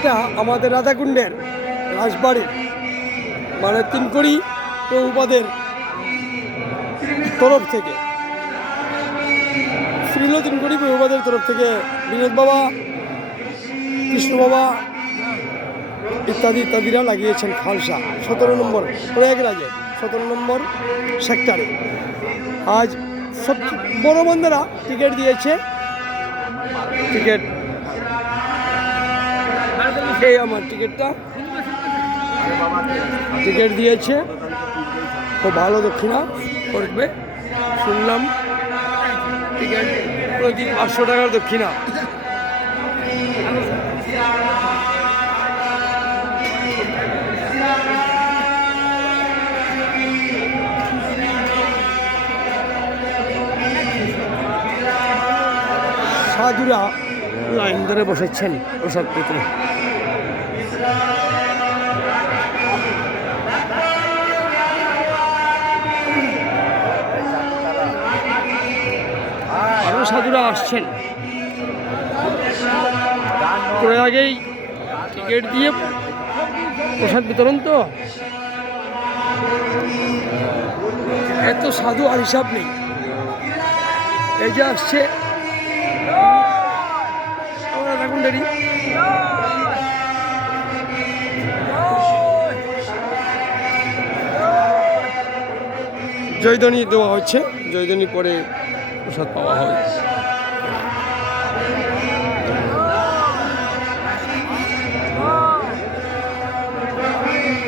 এটা আমাদের রাধাকুণ্ডের রাজবাড়ির মানে তিনকড়ি প্রভুপাদের তরফ থেকে শ্রীল তিনকড়ি প্রভুপাদের তরফ থেকে বিনোদ বাবা, কৃষ্ণ বাবা ইত্যাদি ইত্যাদিরা লাগিয়েছেন খালসা 17 নম্বর প্রয়াগরাজে 17 নম্বর সেক্টরে। আজ সব বড় বন্ধুরা টিকিট দিয়েছে। টিকিট এই আমার টিকিটটা টিকিট দিয়েছে। খুব ভালো দক্ষিণা করবে শুনলাম। টিকিট প্রতি 500 টাকার দক্ষিণা। সাধুরা লাইন ধরে বসেছেন প্রসাদ পেতে। আরো সাধুরা আসছেন। প্রয়াগেই টিকিট দিয়ে প্রসাদ বিতরণ তো এত সাধু আর হিসাব নেই। এই যে আসছে আমরা রাধাকুণ্ডেরই জয়ধ্বনি দেওয়া হচ্ছে। জয়ধ্বনি পরে প্রসাদ পাওয়া হবে।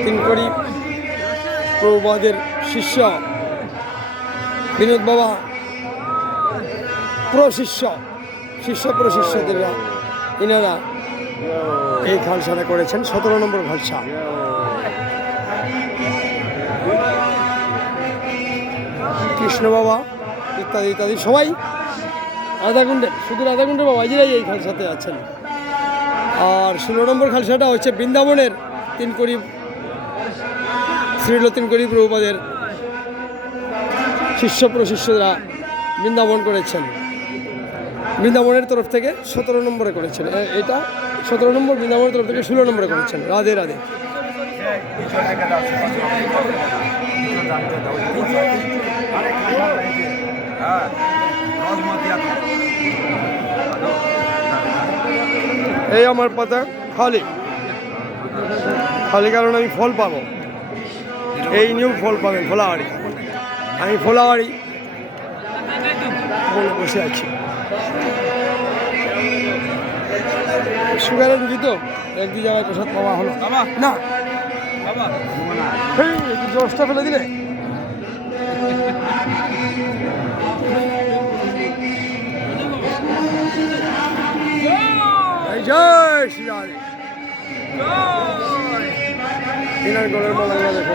তিনকড়ি প্রভুপাদের শিষ্য বিনোদ বাবা প্রশিষ্য প্রশিষ্যদেরা এনারা এই খালসাটা করেছেন 17 নম্বর খালসা। কৃষ্ণ বাবা ইত্যাদি ইত্যাদি সবাই রাধাকুণ্ডের, শুধু রাধাকুণ্ডের বাবাজিরাই এই খালসাতে আছেন। আর 16 নম্বর খালসাটা হচ্ছে বৃন্দাবনের তিনকড়ি শ্রীল তিনকড়ি প্রভুপাদের শিষ্য প্রশিষ্যরা বৃন্দাবন করেছেন। বৃন্দাবনের তরফ থেকে 17 নম্বরে করেছেন। এটা 17 নম্বর বৃন্দাবনের তরফ থেকে 16 নম্বরে করেছেন। রাধে রাধে। এই আমার পাতা খালি খালি কারণ আমি ফল পাবো। এই নিয়েও ফল পাবেন ফোলাহারি। আমি ফোলাহারি বলে বসে আছি। সুগারের রুগী তো এক দুই জায়গায় প্রসাদ পাওয়া হলো না। জোসটা ফেলে দিলে জয় শ্রী রাধে। দিনের গলের মালা দেখো।